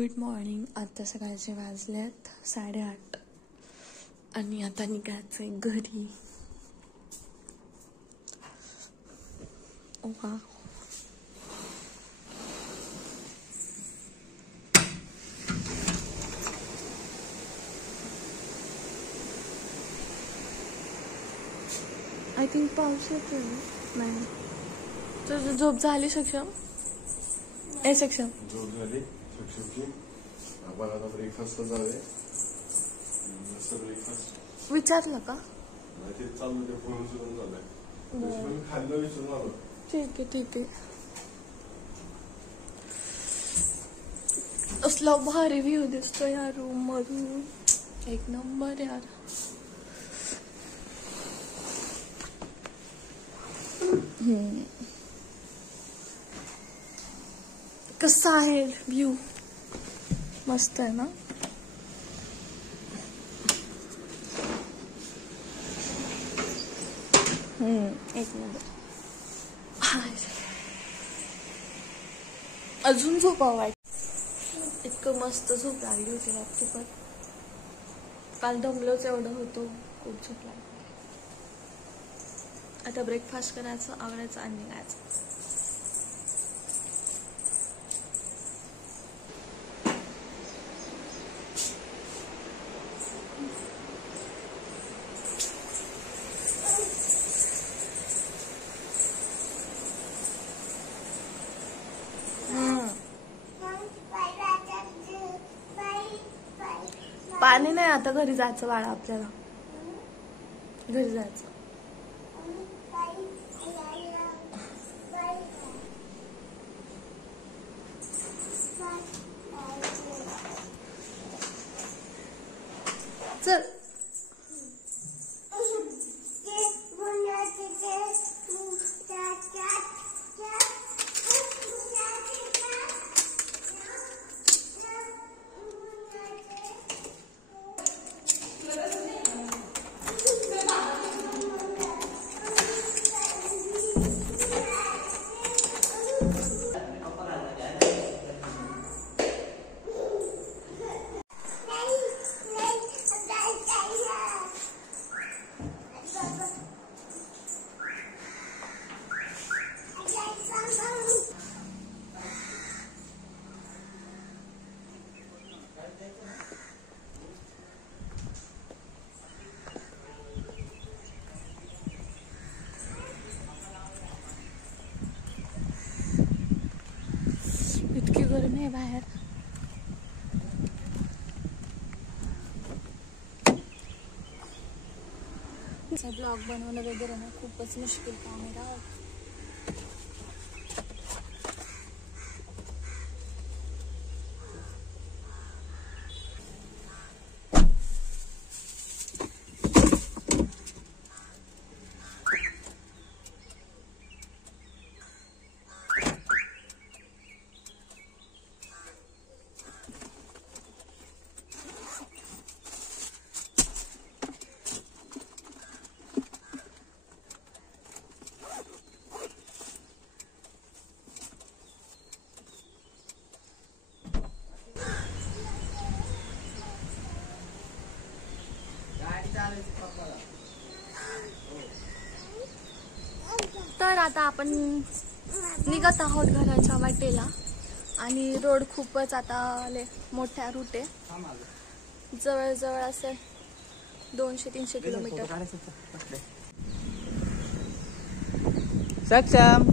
Good morning. आता सकाळचे वाजलेत 8:30 आणि आता निघायचंय घरी. वा आय थिंक पाऊस येतोय. नाही तुझी झोप झाली सक्षम? ए सक्षम झोप झाली सक्षमची. आपण आता ब्रेकफास्टला जाऊया. ब्रेकफास्ट विचारलं का? नाही ते चालू ते फोन सुरू झालाय. मी खाल्लं विचारून आलो. ठीक आहे. असला भारी व्ह्यू दिसतो या रूम मधून. एक नंबर यार. कसा आहे व्ह्यू? मस्त आहे ना. एक नंबर. अजून झोपावं इतकं मस्त झोप लागली होती रात्री. पण काल दमलोच एवढं होतो. खूप झोप लागली. आता ब्रेकफास्ट करायचं, आवडायचं आणि निघायचं. पाणी नाही. आता घरी जायचं बाळा. आपल्याला घरी जायचं. चल. इतकी गरमी आहे बाहेर. ब्लॉग बनवणं वगैरे ना खूपच मुश्किल काम आहे राव. तर आता आपण निघत आहोत घराच्या वाटेला. आणि रोड खूपच आता मोठ्या रूट आहे. जवळ असेल 200-300 किलोमीटर. सक्षम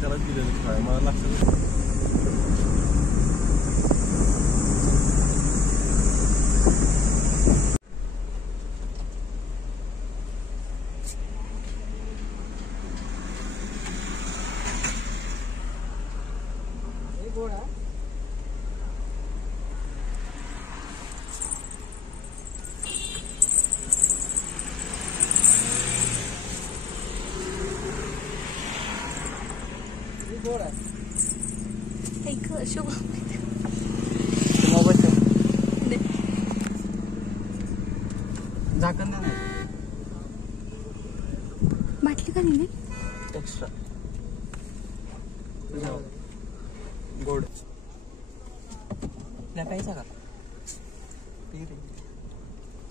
त्याला दिलेलं काय मला लक्षात. शुभम मोबाईल दे. झाकण नाही बाटली का नाही एक्स्ट्रा गोड नाही प्यायचा का पी रे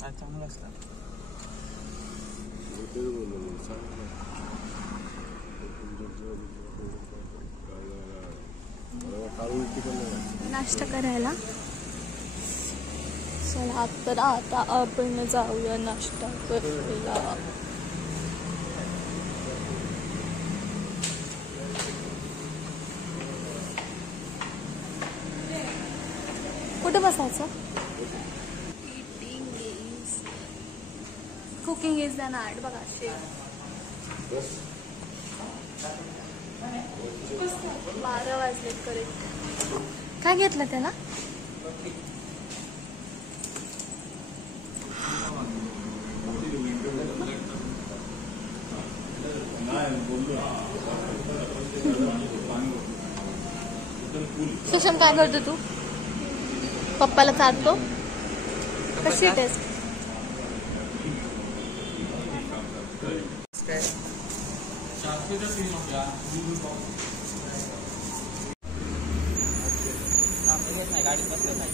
आज चांगलं असतं नाश्ता करायला. चला तर आता आपण जाऊया नाश्ता करायला. कुठे बसायचं? Cooking is the art. बघा शेफ 12 वाजले करेक्ट. काय घेतलं त्याला? सुषम काय करतो तू? पप्पाला चालतो. कशी टेस्ट? गाडीत बसलं नाही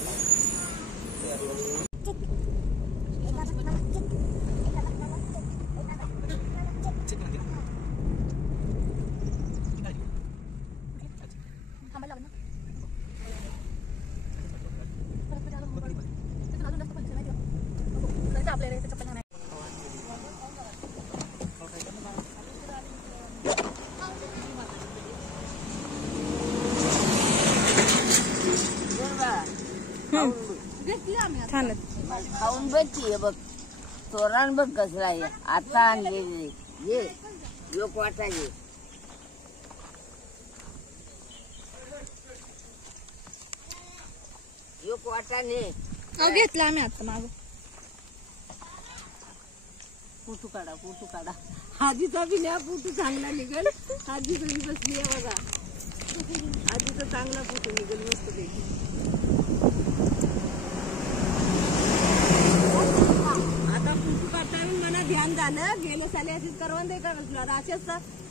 छान खाऊन बघ बघ तोरण बघ कसला आहे. आता आणलेले ये योग वाटायचे योग वाटाने घेतला आम्ही आता माग. फोटो काढा आजीचा बी नाही फोटो चांगला निघेल. आजी कधी बसली आहे बघा. आजीचा चांगला फोटो निघेल मस्त पैकी. आता फोटो काढताना मला ध्यान झालं. गेल्या साली अशीच करवंद का बसलो. आता असेच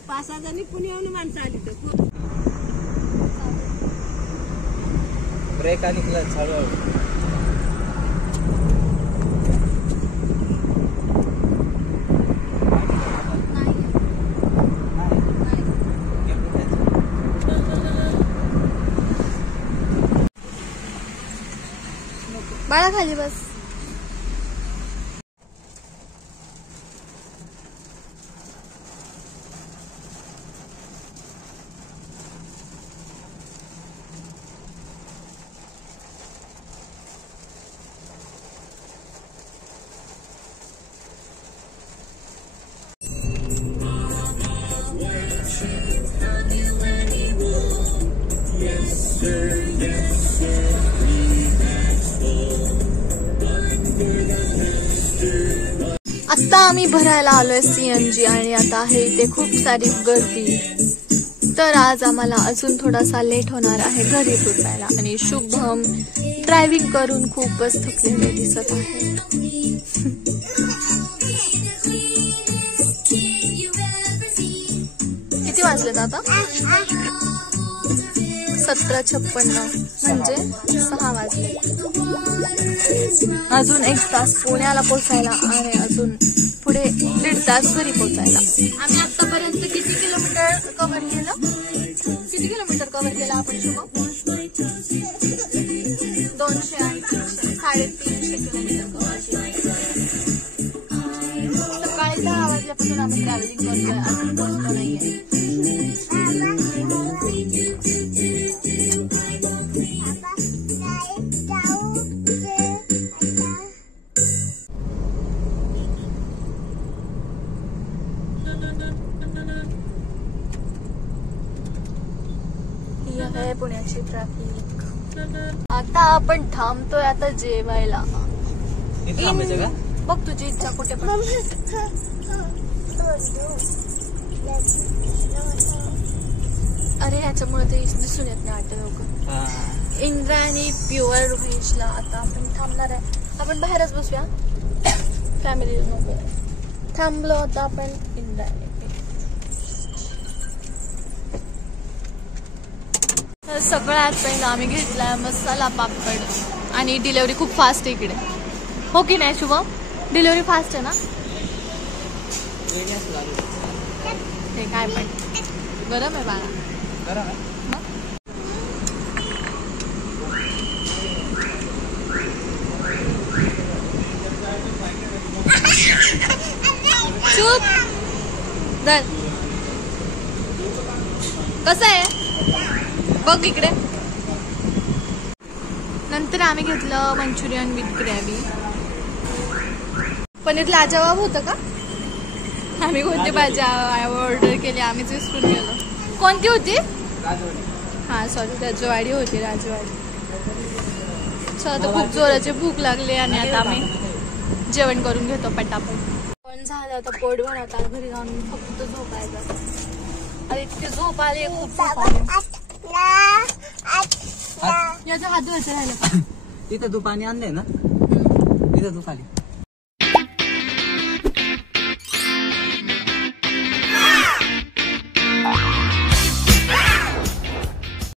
5-6 जणी पुण्याहून माणसं आली तर ब्रेक आणि क्लच चालू बाळा खाली बस. आता आम्ही भरायला आलोय CNG आणि आता आहे इथे खूप सारी गर्दी. तर आज आम्हाला अजून थोडासा लेट होणार आहे घरी पोचायला. आणि शुभम ड्रायव्हिंग करून खूपच थकलेले दिसत आहे. किती वाजलेत आता? 17:56 म्हणजे 6 वाजले. अजून 1 तास पुण्याला पोचायला आणि अजून पुढे 1.5 तास घरी पोचायला. आम्ही आतापर्यंत किती किलोमीटर कव्हर केलं आपण शुभम? 200 आणि 350 किलोमीटर कव्हर केलं. सकाळी 10 वाजल्यापासून आपण ट्रॅव्हलिंग करतोय. अजून पोहोचलो नाहीये. आहे पुण्याची ट्रॅफिक. आता आपण थांबतोय आता जेवायला. बघ तुझी इच्छा कुठे पण. अरे याच्यामुळे ते दिसून येत नाही वाटतं लवकर. इंद्रायणी प्युअर व्हेजला आता आपण थांबणार आहे. आपण बाहेरच बसूया, फॅमिली नको. थांबलो आता आपण इंद्रायणी. तर सगळ्यात पहिला आम्ही घेतलाय मसाला पापड आणि डिलेवरी खूप फास्ट आहे इकडे, हो की नाही शुभम? डिलेवरी फास्ट आहे ना? ते काय पण गरम आहे बाळा. गरम आहे. चुप धर. कसं आहे बघ इकडे. नंतर आम्ही घेतलं मंचुरियन विथ ग्रेव्ही. पनीर लाजवाब होतं का? आम्ही कोणती भाजी ऑर्डर केली आम्हीच विसरून गेलो. कोणती होती? हा सॉरी, राजवाडी होती, राजवाडी. आता खूप जोराची भूक लागली आणि आता आम्ही जेवण करून घेतो पटापट. पण झालं आता पोट भर. आता घरी जाऊन फक्त झोपायचं. अरे इतकी झोप आली, खूप झोप आली. याचा हात धुवायचा राहिला. इथं तू पाणी आणलंय ना, इथं तू खाली.